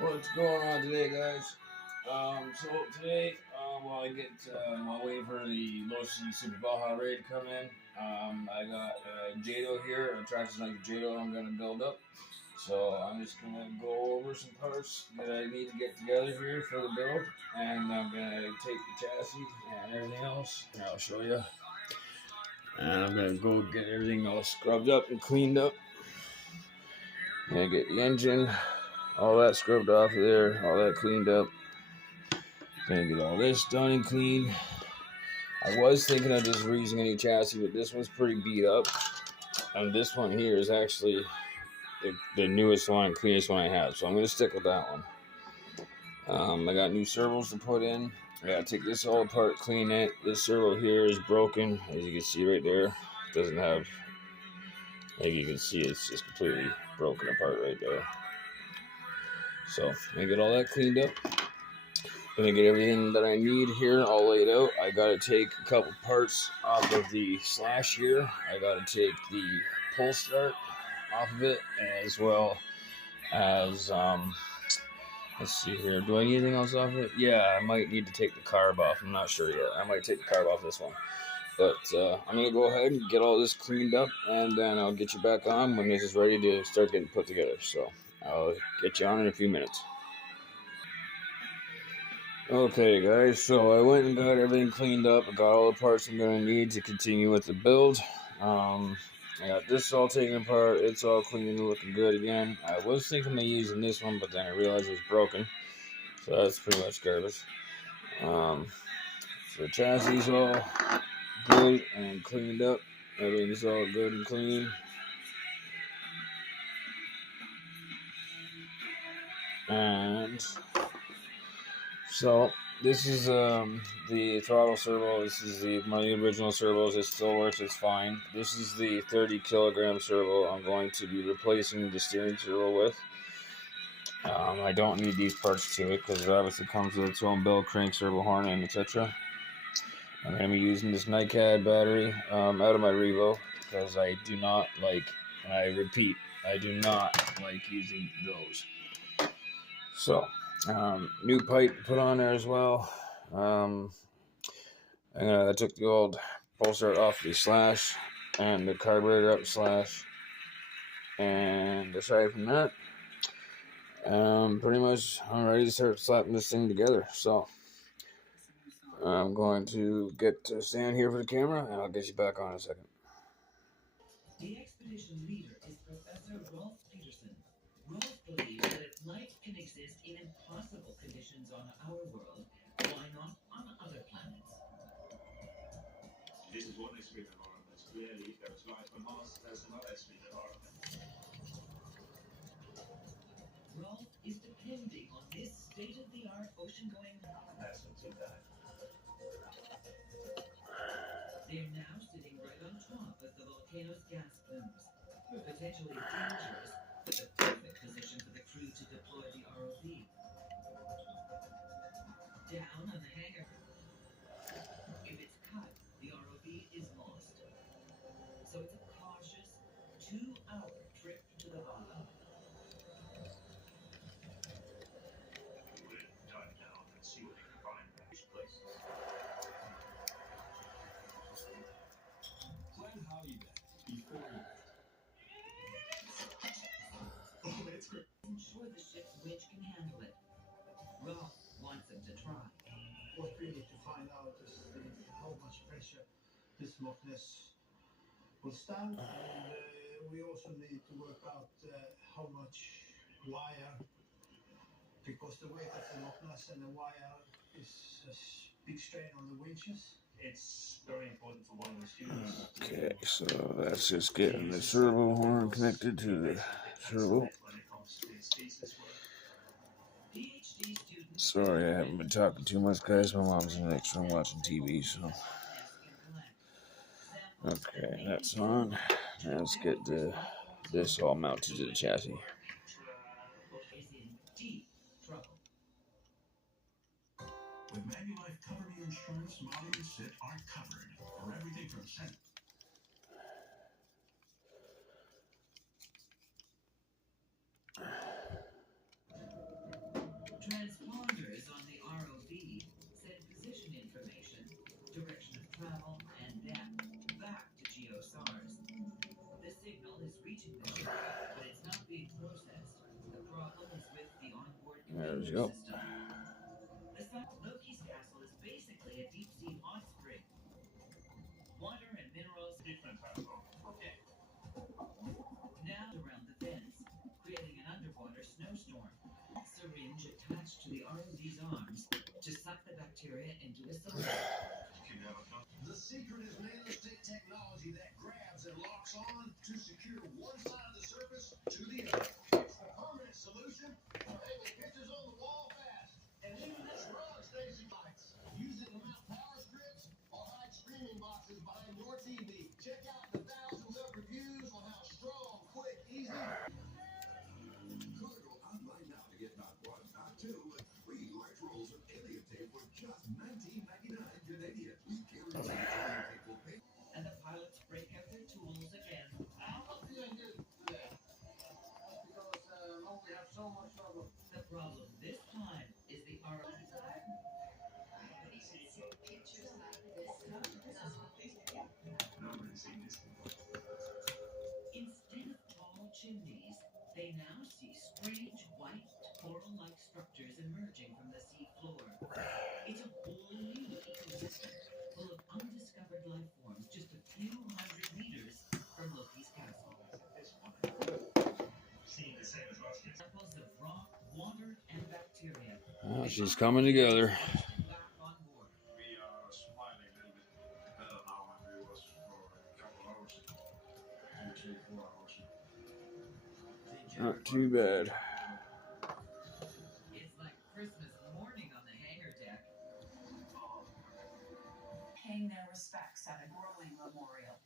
What's going on today, guys? So today, while while waiting for the low C Super Baja Ray to come in, I got Jato here, a Traxxas like Jato I'm gonna build up. So I'm just gonna go over some parts that I need to get together here for the build, and I'm gonna take the chassis and everything else, and I'll show you. And I'm gonna go get everything all scrubbed up and cleaned up, and get the engine, all that scrubbed off of there, all that cleaned up. Gonna get all this done and clean. I was thinking of just reusing a new chassis, but this one's pretty beat up. And this one here is actually the newest one and cleanest one I have. So I'm gonna stick with that one. I got new servos to put in. I gotta take this all apart, clean it. This servo here is broken, as you can see right there. It doesn't have, like you can see, it's just completely broken apart right there. So I'm gonna get all that cleaned up. Gonna get everything that I need here all laid out. I gotta take a couple parts off of the slash here. I gotta take the pull start off of it, as well as let's see here. Do I need anything else off of it? Yeah, I might need to take the carb off. I'm not sure yet. I might take the carb off this one. But I'm gonna go ahead and get all this cleaned up, and then I'll get you back on when this is ready to start getting put together. So I'll get you on in a few minutes. Okay guys, so I went and got everything cleaned up. I got all the parts I'm going to need to continue with the build. I got this all taken apart. It's all clean and looking good again. I was thinking of using this one, but then I realized it was broken. So that's pretty much garbage. So the chassis is all good and cleaned up. Everything's all good and clean. And so this is the throttle servo. This is one of the original servos. It still works. It's fine. This is the 30 kilogram servo I'm going to be replacing the steering servo with. I don't need these parts to it because it obviously comes with its own bell crank, servo horn, and etc. I'm going to be using this NiCad battery out of my Revo because I do not like, and I repeat, I do not like using those. So, new pipe put on there as well. I took the old pull start off the slash and the carburetor up slash, and aside from that, pretty much I'm ready to start slapping this thing together. So I'm going to get to stand here for the camera, and I'll get you back on in a second. The expedition leader is Professor Rolf Peterson. Rolf believes that if life can exist in impossible conditions on our world, why not on other planets? This is one extreme environment. Clearly, if there is life on Mars, there's another extreme environment. Rolf is depending on this state-of-the-art ocean-going. That's not too bad. They're now sitting right on top as the volcano's gas plumes. Potentially dangerous, but the perfect position for the crew to deploy the ROV. Down on the hangar. If it's cut, the ROV is lost. So it's a cautious 2-hour trip to the bottom. We'll dive down and see what we can find in these places. Plan how you bet before you bet. Oh, that's great. I'm sure the ship's winch can handle it. Rob wants him to try. What we need to find out is how much pressure this Loch Ness will stand, and we also need to work out how much wire, because the weight of the Loch Ness and the wire is a big strain on the winches. It's very important for one of the students. Okay, so that's just getting the servo horn connected to the servo. Sorry, I haven't been talking too much, guys. My mom's in the next room watching TV, so. Okay, that's on. Now let's get this all mounted to the chassis. With Manulife Cover Me Insurance, Molly and Sid are covered for everything from scent. go. system. Loki's castle is basically a deep-sea hot spring. Water and minerals different. Okay. Now around the vents, creating an underwater snowstorm. Syringe attached to the ROV's arms to suck the bacteria into a cylinder. The secret is nanostick technology that grabs and locks on to secure one side of the surface to the other. It's the permanent solution for hanging pictures on the wall fast and leaving this rug station lights. Use it to mount power strips or hide streaming boxes behind your TV. Check out the thousands of reviews on how strong, quick, easy. Go online now to get not one, not two, but 3 large rolls of alien tape for just $19.99 Canadian. We guarantee alien tape will pay. And the pilots break out their tools again. How much did I do today? Because we have so much trouble. The problem this time is the ROV. Instead of tall chimneys, they now see strange white coral-like structures emerging from the sea floor. It's a whole new ecosystem full of undiscovered life forms just a few hundred meters from Loki's castle. Samples of rock, water, and bacteria. Oh, she's coming together. Back on board. We are smiling a little bit better now than we was for a couple hours ago. 2, 3, 4 hours ago. Not too bad. It's like Christmas morning on the hangar deck. Paying their respects at a growing memorial.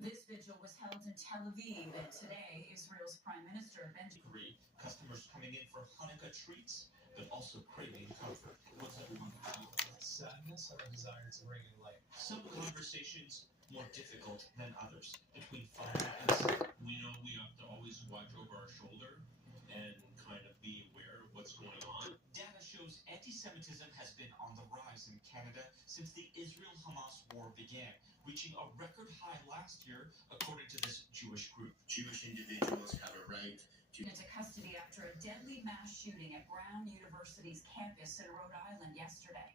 This vigil was held in Tel Aviv, and today Israel's Prime Minister Benjamin. Customers coming in for Hanukkah treats, but also craving comfort. What's everyone feel? Sadness or a desire to bring in light? Some conversations more difficult than others. Between father and son, we know we have to always watch over our shoulder and kind of be aware of what's going on. Data shows anti-Semitism has been on the rise in Canada since the Israel-Hamas war began, reaching a record high last year, according to this Jewish group. Jewish individuals have a right to Into custody after a deadly mass shooting at Brown University's campus in Rhode Island yesterday.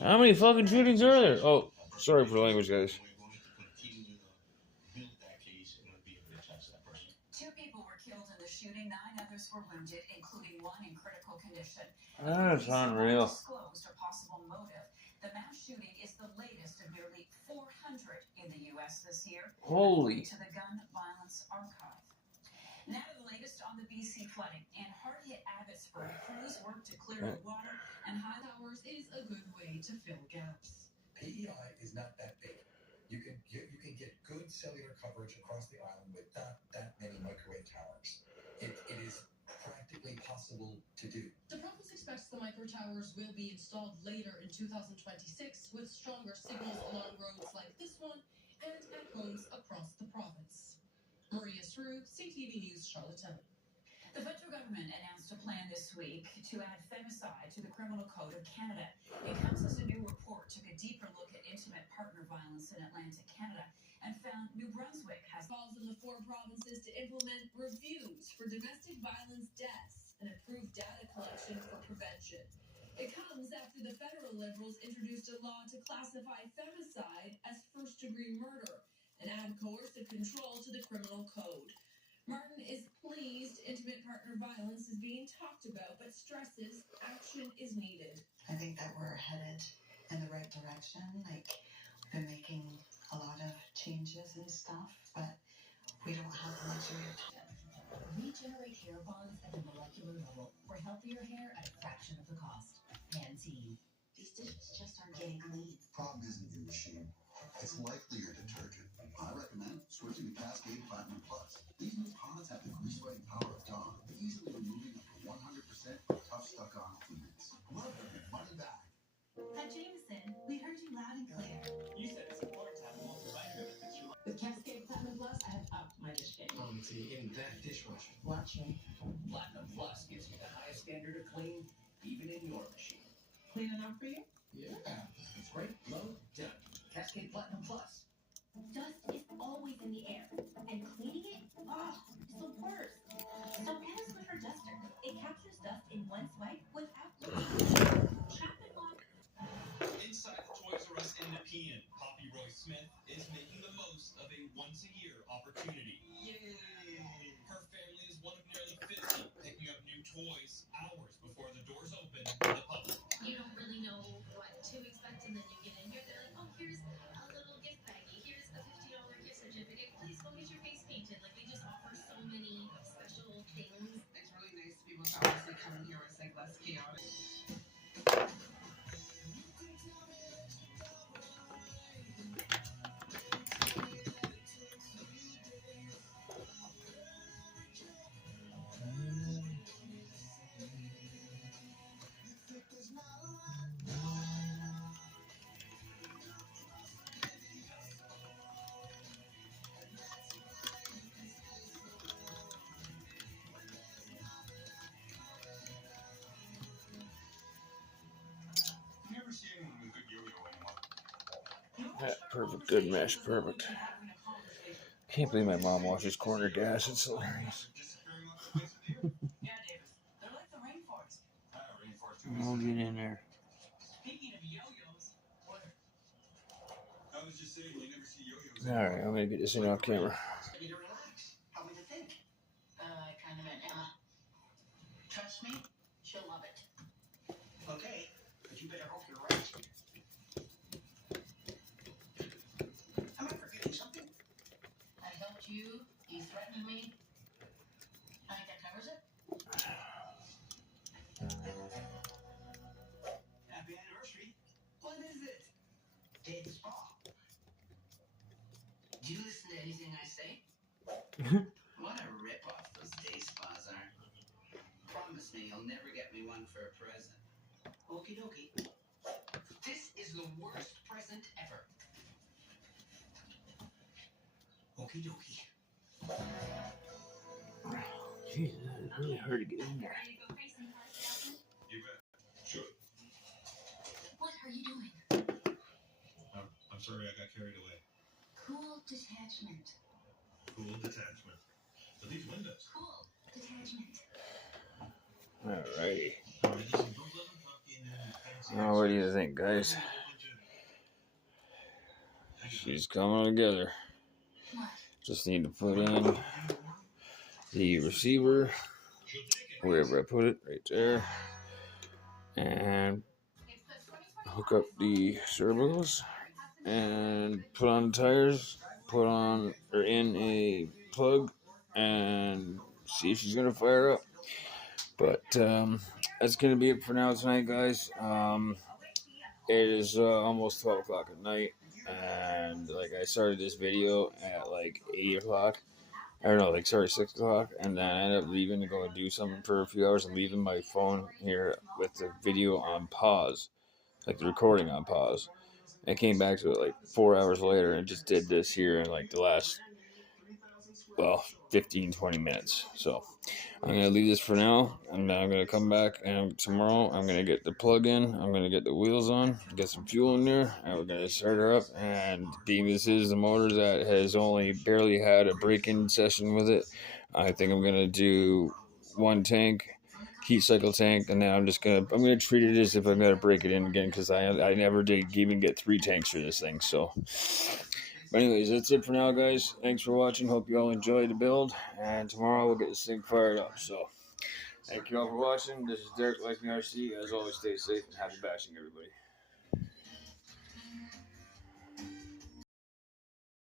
How many fucking shootings are there? Oh, sorry for the language, guys. We're going to continue to build that case and be able to catch that person. 2 people were killed in the shooting, 9 others were wounded, including 1 in critical condition. That's unreal. Disclosed a possible motive. The mass shooting is the latest of nearly 400 in the U.S. this year. Holy. To the Gun Violence Archive. Now to the latest on the BC flooding. In hard-hit Abbotsford, crews work to clear the water and high towers is a good way to fill gaps. PEI is not that big. You can get good cellular coverage across the island with not that many microwave towers. It is practically possible to do. The province expects the micro towers will be installed later in 2026 with stronger signals along roads like this one and at homes across the province. Maria Sru, CTV News, Charlottetown. The federal government announced a plan this week to add femicide to the Criminal Code of Canada. It comes as a new report took a deeper look at intimate partner violence in Atlantic Canada and found New Brunswick has calls on the 4 provinces to implement reviews for domestic violence deaths and improve data collection for prevention. It comes after the federal Liberals introduced a law to classify femicide as first-degree murder and add coercive control to the criminal code. Martin is pleased intimate partner violence is being talked about, but stresses action is needed. I think that we're headed in the right direction. Like, we've been making a lot of changes and stuff, but we don't have the luxury of time. Regenerate hair bonds at the molecular level for healthier hair at a fraction of the cost. Pantene. These dishes just aren't getting clean. Problem isn't your machine. It's likely your detergent. I recommend switching to Cascade Platinum Plus. These new pods have the grease-fighting power of Dawn, easily removing up to 100% of tough stuck-on fluids. Love them your money back. At Jameson, we heard you loud and clear. You said it's important to have a multivitamin that you like. With Cascade Platinum Plus, I have upped my dish game. In that dishwasher. Watch me. Platinum Plus gives you the highest standard of clean, even in your machine. Clean enough for you? Yeah. It's great, low, done. Cascade Platinum Plus. Dust is always in the air, and cleaning it Perfect, good mesh, perfect. Can't believe my mom washes corner gas. It's hilarious. I'll get in there. Alright, I'm gonna get this thing off camera. How would you think? I kind of meant Emma. Trust me, she'll love it. Okay, but you better hope you're right. Am I forgetting something? I helped you. You threatened me. I think that covers it. Happy anniversary. What is it? Day at the spa. Do you listen to anything I say? What a rip-off those day spas are. Promise me you'll never get me one for a present. Okie dokie. This is the worst present ever. Okie dokie. Jesus, it's really hard to get in there. You bet. Sure. What are you doing? I'm sorry I got carried away. Cool detachment. Cool detachment. But these windows. Cool detachment. Alrighty. Alright, listen, don't let them talk in fancy. Now, what do you think, guys? She's coming together. What? Just need to put in the receiver, wherever I put it, right there, and hook up the servos, and put on the tires, put on or in a plug, and see if she's gonna fire up. But that's gonna be it for now tonight, guys. It is almost 12 o'clock at night, and like I started this video at like 8 o'clock. I don't know, like, sorry, 6 o'clock, and then I ended up leaving to go and do something for a few hours and leaving my phone here with the video on pause, like the recording on pause. I came back to it like 4 hours later and just did this here in like the last, well, 15, 20 minutes. So I'm going to leave this for now, and then I'm going to come back, and tomorrow I'm going to get the plug in, I'm going to get the wheels on, get some fuel in there, and we're going to start her up. And this is the motor that has only barely had a break-in session with it. I think I'm going to do one tank, heat cycle tank, and then I'm going to treat it as if I'm going to break it in again, because I never did even get 3 tanks for this thing. So but anyways, that's it for now, guys. Thanks for watching. Hope you all enjoyed the build. And tomorrow we'll get this thing fired up. So, thank you all for watching. This is Derek, Like Me RC. As always, stay safe and happy bashing, everybody.